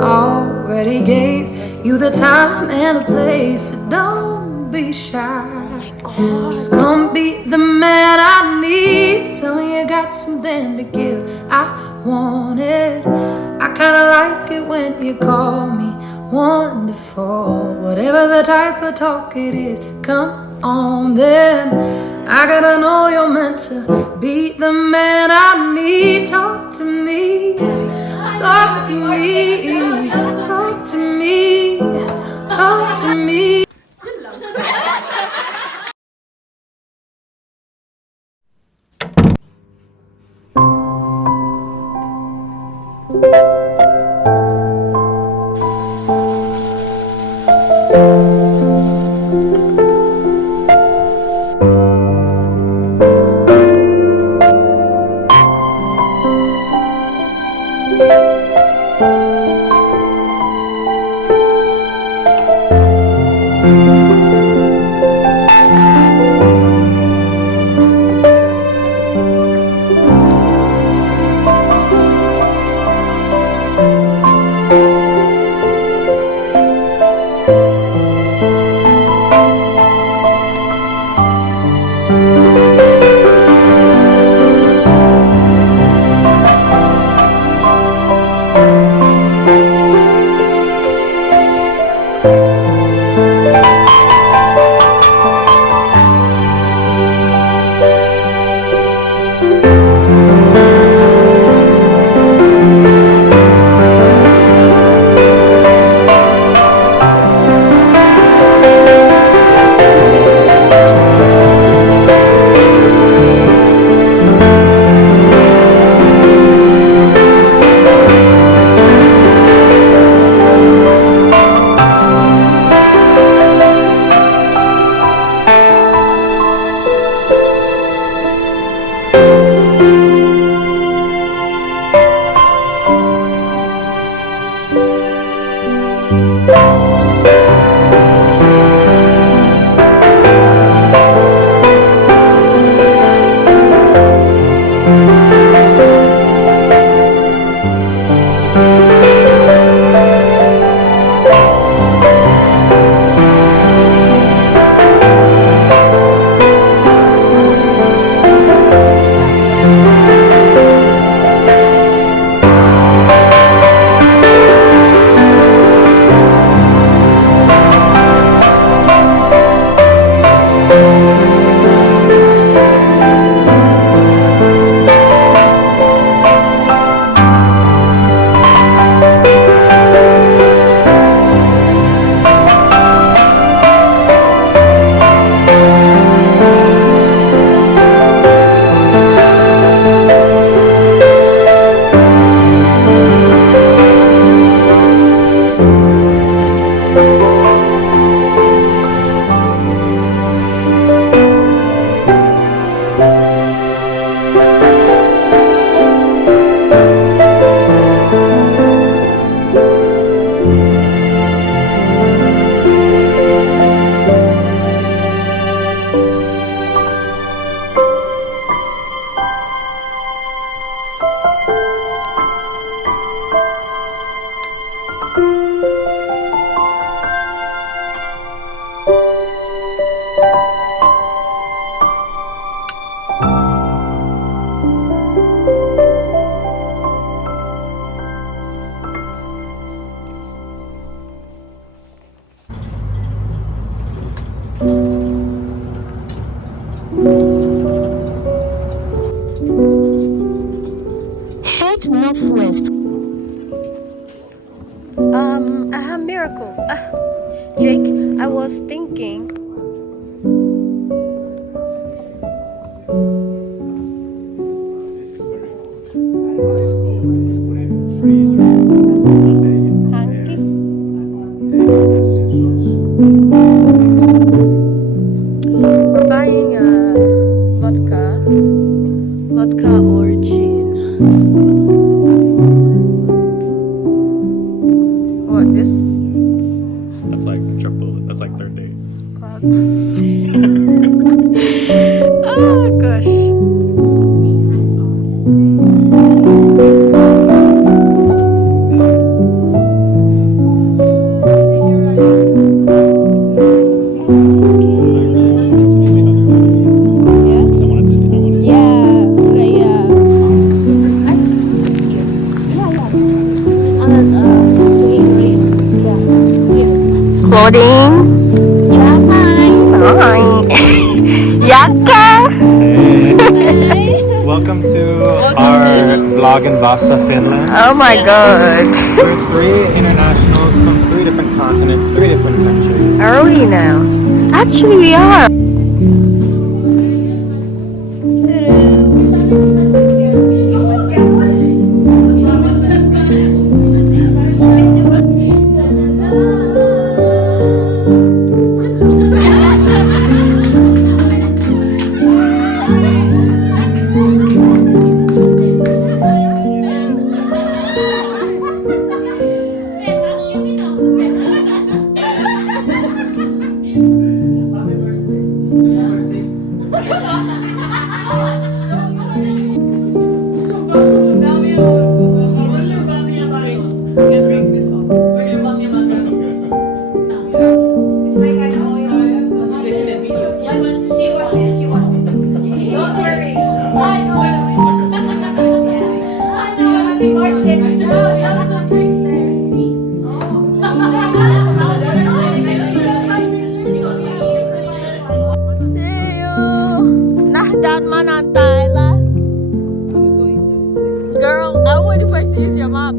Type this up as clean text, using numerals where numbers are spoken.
Already gave you the time and the place, so don't be shy. Just come be the man I need. Tell me you got something to give. I want it. I kinda like it when you call me wonderful. Whatever the type of talk it is, come on then. I gotta know you're meant to be the man I need. Talk to me, talk to me, talk to me, talk to me. Head northwest. Miracle. Jake, I was thinking. This is very good. Ice cold. Put it in the freezer. Hanky. We're buying vodka or gin. What this? That's like triple. That's like third date. Cloud recording. Hi. Jaka. Welcome to our vlog in Vasa, Finland. Oh my god. We're 3 internationals from 3 different continents, 3 different countries. Are we now? Actually, we are. Nahdaan man ang Thailand. Girl, I'm waiting for you to use your map.